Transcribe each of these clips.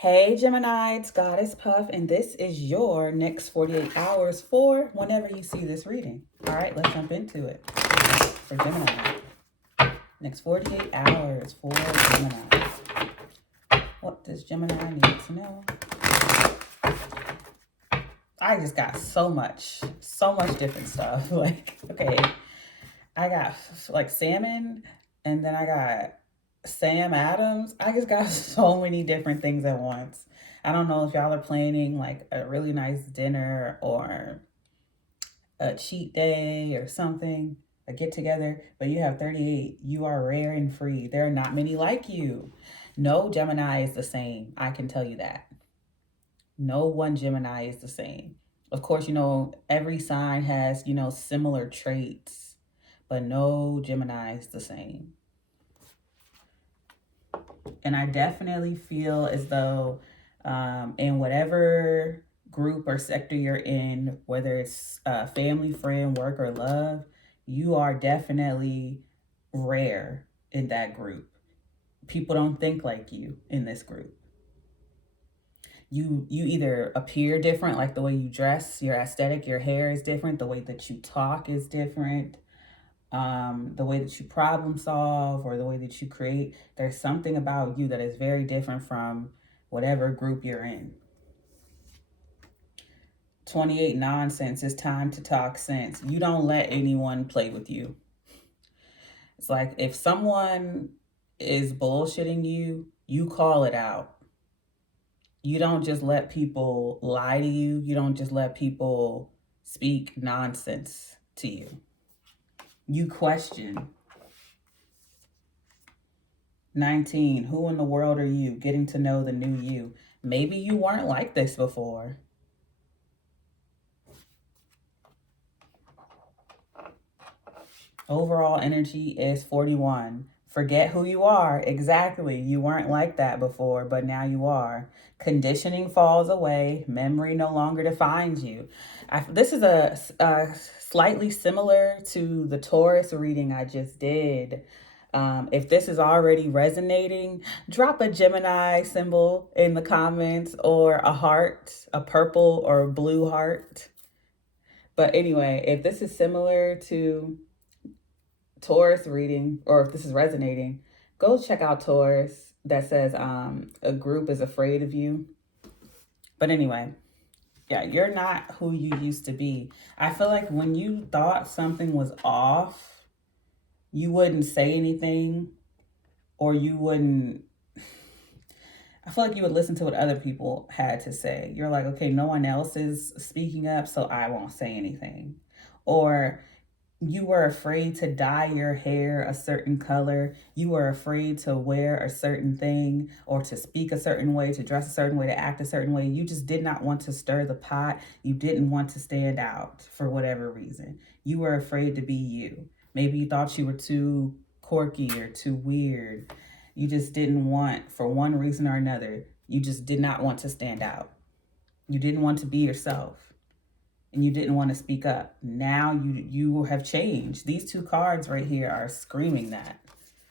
Hey Gemini, it's Goddess Puff, and this is your next 48 hours for whenever you see this reading. All right, let's jump into it for Gemini. Next 48 hours for Gemini. What does Gemini need to know? I just got so much different stuff. Like, okay, I got like salmon, and then I got Sam Adams. I just got so many different things at once. I don't know if y'all are planning like a really nice dinner or a cheat day or something, a get together, but you have 38. You are rare and free. There are not many like you. No Gemini is the same. I can tell you that. No one Gemini is the same. Of course, every sign has, similar traits, but no Gemini is the same. And I definitely feel as though in whatever group or sector you're in, whether it's family, friend, work, or love, you are definitely rare in that group. People don't think like you in this group. You either appear different, like the way you dress, your aesthetic, your hair is different, the way that you talk is different. The way that you problem solve or the way that you create, there's something about you that is very different from whatever group you're in. 28 nonsense. It's time to talk sense. You don't let anyone play with you. It's like if someone is bullshitting you, you call it out. You don't just let people lie to you. You don't just let people speak nonsense to you. You question. 19, who in the world are you? Getting to know the new you. Maybe you weren't like this before. Overall energy is 41. Forget who you are. Exactly. You weren't like that before, but now you are. Conditioning falls away. Memory no longer defines you. This is a slightly similar to the Taurus reading I just did. If this is already resonating, drop a Gemini symbol in the comments or a heart, a purple or blue heart. But anyway, if this is similar to Taurus reading, or if this is resonating, go check out Taurus that says a group is afraid of you. But anyway, yeah, you're not who you used to be. I feel like when you thought something was off, you wouldn't say anything, or you wouldn't, I feel like you would listen to what other people had to say. You're like, okay, no one else is speaking up, so I won't say anything. Or you were afraid to dye your hair a certain color. You were afraid to wear a certain thing or to speak a certain way, to dress a certain way, to act a certain way. You just did not want to stir the pot. You didn't want to stand out for whatever reason. You were afraid to be you. Maybe you thought you were too quirky or too weird. You just didn't want, for one reason or another, you just did not want to stand out. You didn't want to be yourself. And you didn't want to speak up. Now you have changed. These two cards right here are screaming that.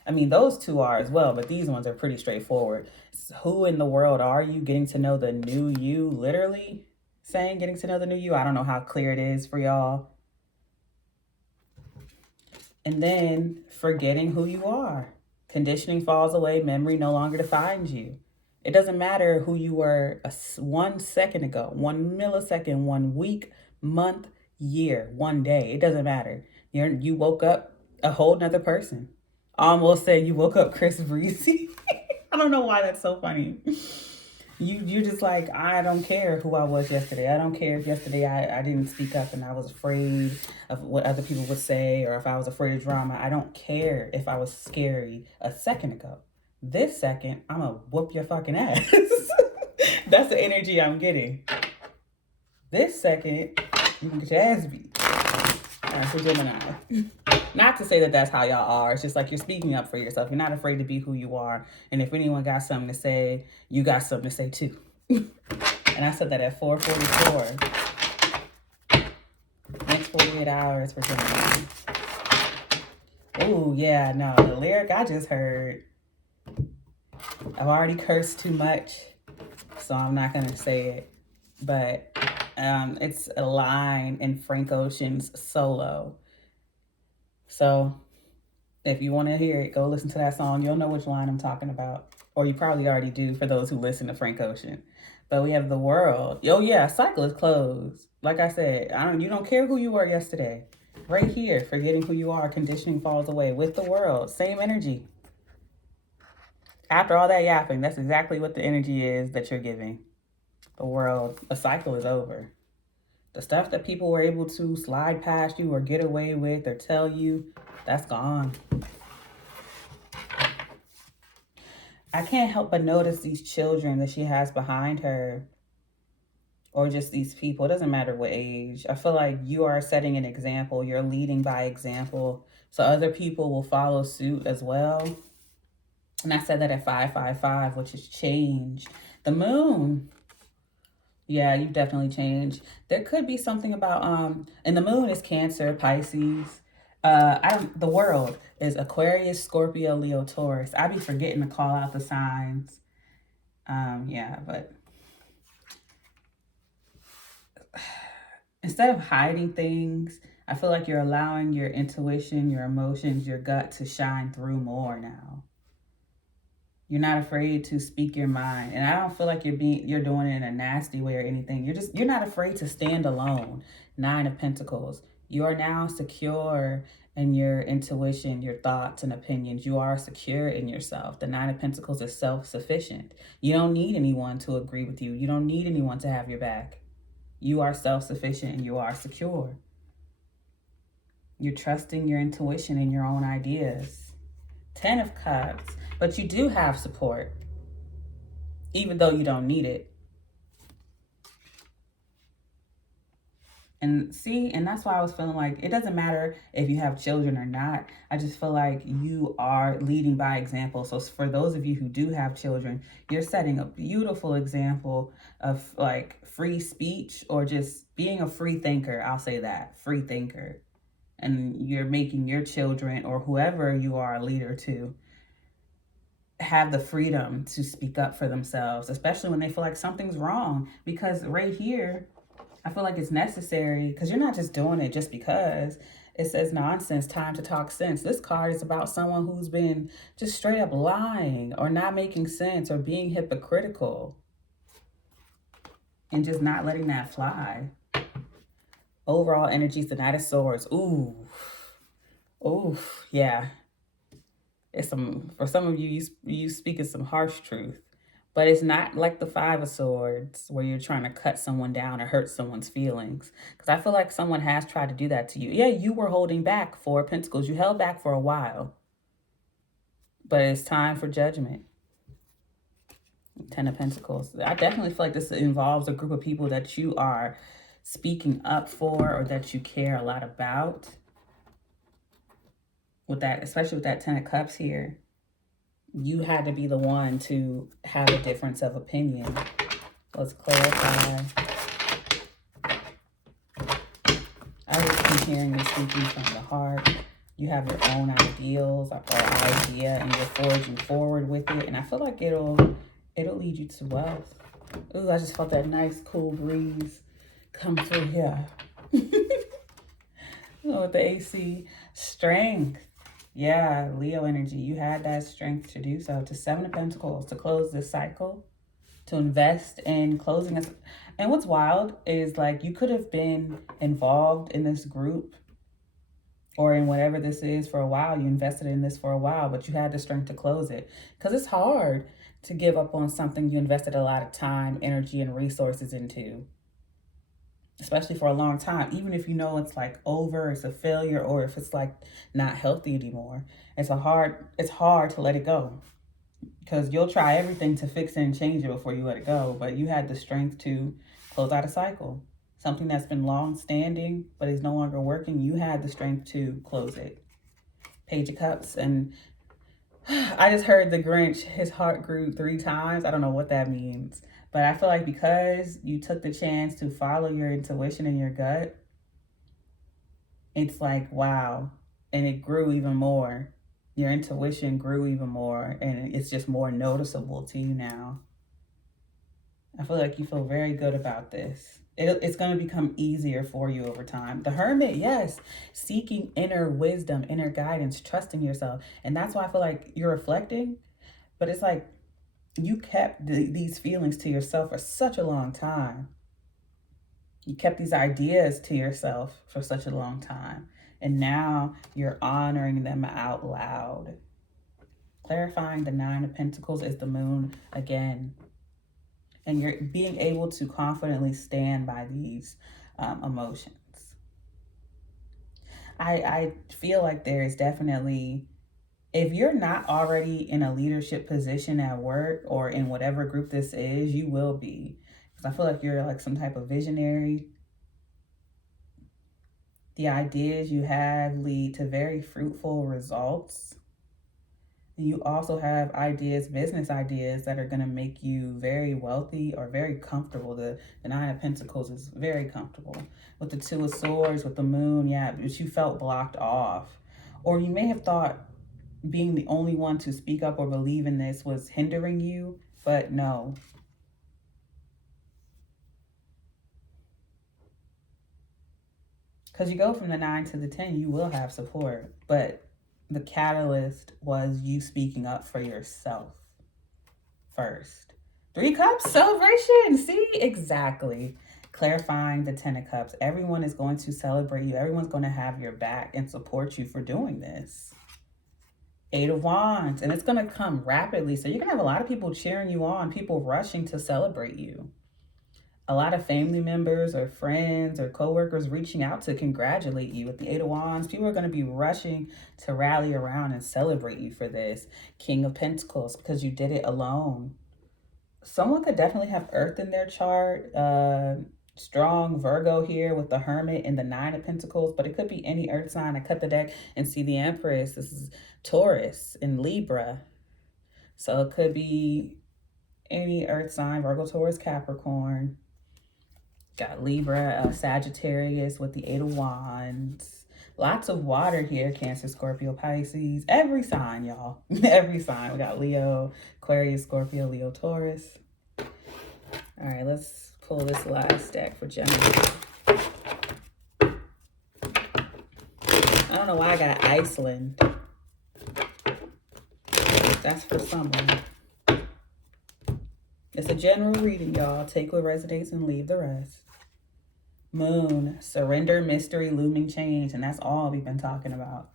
I mean, those two are as well, but these ones are pretty straightforward. So who in the world are you? Getting to know the new you, literally saying getting to know the new you. I don't know how clear it is for y'all. And then forgetting who you are. Conditioning falls away. Memory no longer defines you. It doesn't matter who you were 1 second ago, 1 millisecond, 1 week, month, year, 1 day. It doesn't matter. You woke up a whole nother person. I almost said you woke up Chris Breezy. I don't know why that's so funny. You just like, I don't care who I was yesterday. I don't care if yesterday I didn't speak up and I was afraid of what other people would say, or if I was afraid of drama. I don't care if I was scary a second ago. This second, I'm gonna whoop your fucking ass. That's the energy I'm getting. This second, you can get your ass beat. All right, for Gemini. Not to say that that's how y'all are. It's just like you're speaking up for yourself. You're not afraid to be who you are. And if anyone got something to say, you got something to say too. And I said that at 4:44. Next 48 hours for Gemini. Oh, yeah, no. The lyric I just heard, I've already cursed too much. so I'm not going to say it. But it's a line in Frank Ocean's Solo. So if you want to hear it, go listen to that song. You'll know which line I'm talking about. Or you probably already do for those who listen to Frank Ocean. But we have the world. Oh yeah, cycle is closed. Like I said, you don't care who you were yesterday. Right here, forgetting who you are, conditioning falls away. With the world, same energy. After all that yapping, that's exactly what the energy is that you're giving. The world, a cycle is over. The stuff that people were able to slide past you or get away with or tell you, that's gone. I can't help but notice these children that she has behind her, or just these people. It doesn't matter what age. I feel like you are setting an example. You're leading by example. So other people will follow suit as well. And I said that at 555, which is change. The moon. Yeah, you've definitely changed. There could be something about, and the moon is Cancer, Pisces. The world is Aquarius, Scorpio, Leo, Taurus. I be forgetting to call out the signs. Yeah, but instead of hiding things, I feel like you're allowing your intuition, your emotions, your gut to shine through more now. You're not afraid to speak your mind. And I don't feel like you're doing it in a nasty way or anything. You're not afraid to stand alone. 9 of Pentacles. You are now secure in your intuition, your thoughts and opinions. You are secure in yourself. The 9 of Pentacles is self-sufficient. You don't need anyone to agree with you. You don't need anyone to have your back. You are self-sufficient and you are secure. You're trusting your intuition and your own ideas. 10 of Cups. But you do have support, even though you don't need it. And see, and that's why I was feeling like it doesn't matter if you have children or not. I just feel like you are leading by example. So for those of you who do have children, you're setting a beautiful example of like free speech or just being a free thinker. I'll say that, free thinker. And you're making your children or whoever you are a leader to have the freedom to speak up for themselves, especially when they feel like something's wrong. Because right here, I feel like it's necessary because you're not just doing it just because. It says nonsense, time to talk sense. This card is about someone who's been just straight up lying or not making sense or being hypocritical and just not letting that fly. Overall energy is the Knight of Swords. Ooh, yeah. It's for some of you, you speaking some harsh truth, but it's not like the 5 of Swords where you're trying to cut someone down or hurt someone's feelings. Because I feel like someone has tried to do that to you. Yeah, you were holding back, 4 of Pentacles. You held back for a while, but it's time for judgment. 10 of Pentacles. I definitely feel like this involves a group of people that you are speaking up for or that you care a lot about. With that, especially with that 10 of Cups here, you had to be the one to have a difference of opinion. Let's clarify. I just keep hearing you speaking from the heart. You have your own ideals or idea and you're forging forward with it. And I feel like it'll lead you to wealth. Ooh, I just felt that nice cool breeze come through here. With the AC. Strength. Yeah, Leo energy. You had that strength to do so. To 7 of Pentacles, to close this cycle, to invest in closing this. And what's wild is like you could have been involved in this group or in whatever this is for a while. You invested in this for a while, but you had the strength to close it. Because it's hard to give up on something you invested a lot of time, energy, and resources into. Especially for a long time, even if you know it's like over, it's a failure, or if it's like not healthy anymore, it's hard to let it go because you'll try everything to fix it and change it before you let it go. But you had the strength to close out a cycle, something that's been long standing, but is no longer working. You had the strength to close it. Page of Cups. And I just heard the Grinch, his heart grew 3 times. I don't know what that means. But I feel like because you took the chance to follow your intuition and your gut, it's like, wow. And it grew even more. Your intuition grew even more. And it's just more noticeable to you now. I feel like you feel very good about this. It's going to become easier for you over time. The Hermit, yes, seeking inner wisdom, inner guidance, trusting yourself. And that's why I feel like you're reflecting, but it's like you kept these feelings to yourself for such a long time. You kept these ideas to yourself for such a long time. And now you're honoring them out loud. Clarifying the Nine of Pentacles is the Moon again. And you're being able to confidently stand by these emotions. I feel like there is definitely, if you're not already in a leadership position at work or in whatever group this is, you will be. Because I feel like you're like some type of visionary. The ideas you have lead to very fruitful results. You also have ideas, business ideas, that are going to make you very wealthy or very comfortable. The Nine of Pentacles is very comfortable. With the Two of Swords, with the Moon, yeah, but you felt blocked off. Or you may have thought being the only one to speak up or believe in this was hindering you, but no. Because you go from the 9 to the 10, you will have support, but the catalyst was you speaking up for yourself first. 3 Cups celebration. See, exactly. Clarifying the 10 of Cups. Everyone is going to celebrate you. Everyone's going to have your back and support you for doing this. 8 of Wands. And it's going to come rapidly. So you're going to have a lot of people cheering you on, people rushing to celebrate you. A lot of family members or friends or coworkers reaching out to congratulate you. With the 8 of Wands, people are going to be rushing to rally around and celebrate you for this. King of Pentacles, because you did it alone. Someone could definitely have Earth in their chart. Strong Virgo here with the Hermit and the 9 of Pentacles, but it could be any Earth sign. I cut the deck and see the Empress. This is Taurus and Libra. So it could be any Earth sign, Virgo, Taurus, Capricorn. Got Libra, Sagittarius with the 8 of Wands. Lots of water here, Cancer, Scorpio, Pisces. Every sign, y'all. Every sign. We got Leo, Aquarius, Scorpio, Leo, Taurus. All right, let's pull this last deck for Gemini. I don't know why I got Iceland. That's for someone. It's a general reading, y'all. Take what resonates and leave the rest. Moon, surrender, mystery, looming change. And that's all we've been talking about.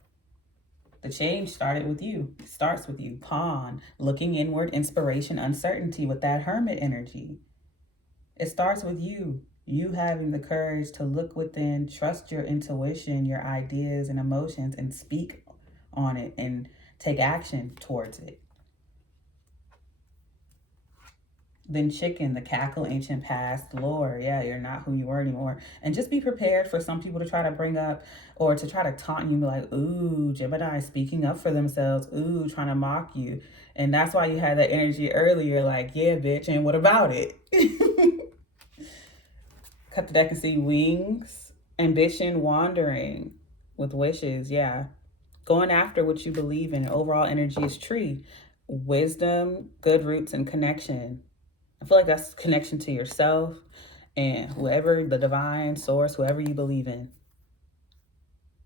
The change started with you. It starts with you. Pawn, looking inward, inspiration, uncertainty with that Hermit energy. It starts with you. You having the courage to look within, trust your intuition, your ideas and emotions, and speak on it and take action towards it. Then Chicken, the cackle, ancient past, lore. Yeah, you're not who you were anymore. And just be prepared for some people to try to bring up or to try to taunt you and be like, ooh, Gemini speaking up for themselves. Ooh, trying to mock you. And that's why you had that energy earlier, like, yeah, bitch, and what about it? Cut the deck and see wings, ambition, wandering with wishes. Yeah. Going after what you believe in. Overall energy is tree. Wisdom, good roots, and connection. I feel like that's connection to yourself and whoever, the divine source, whoever you believe in.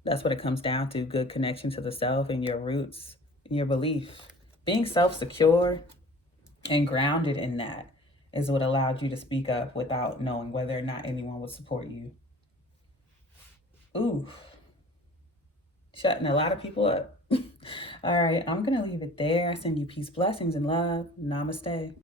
That's what it comes down to. Good connection to the self and your roots and your belief. Being self-secure and grounded in that is what allowed you to speak up without knowing whether or not anyone would support you. Ooh. Shutting a lot of people up. All right, I'm going to leave it there. I send you peace, blessings, and love. Namaste.